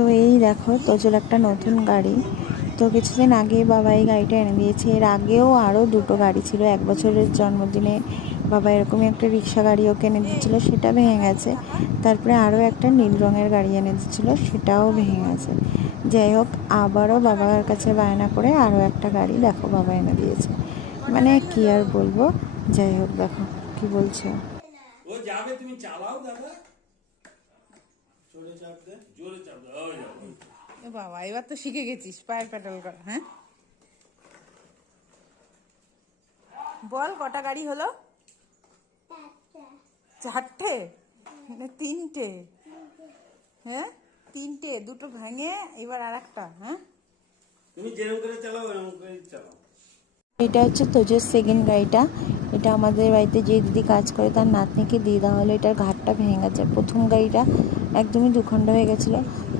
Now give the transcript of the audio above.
তো এই দেখো তোজোর একটা নতুন গাড়ি। তো কিছুদিন আগে বাবা এই গাড়িটা এনে দিয়েছে। এর আগেও আরও দুটো গাড়ি ছিল। 1 বছরের জন্মদিনে বাবা এরকমই একটা রিক্সা গাড়ি ওকে এনে দিচ্ছিলো, সেটা ভেঙে গেছে। তারপরে আরও একটা নীল রঙের গাড়ি এনে দিচ্ছিলো, সেটাও ভেঙে গেছে। যাই হোক, আবারও বাবার কাছে বায়না করে আরও একটা গাড়ি দেখো বাবা এনে দিয়েছে। মানে কি আর বলবো। যাই হোক, দেখো কি বলছে। ও যাবে, তুমি চালাও দাদা। জোরে চাপ দে, জোরে চাপ দে। ওই ও বাবা, এবার তো শিখে গেছিস পায়ের পেডাল করা। হ্যাঁ, বল কটা গাড়ি হলো? 4টে না 3টে? হ্যাঁ 3টে, দুটো ভেঙে এবার আর একটা। হ্যাঁ, তুমি যেরকম করে চালাও এরকম করে চালাও। এটা হচ্ছে তোজোর সেকেন্ড গাড়িটা। এটা আমাদের বাড়িতে যে দিদি কাজ করে তার নাতনিকে দিয়ে দেওয়া হলো। এটার ঘাটটা ভেঙে গেছে। প্রথম গাড়িটা একদমই দুখণ্ড হয়ে গেছিলো। তো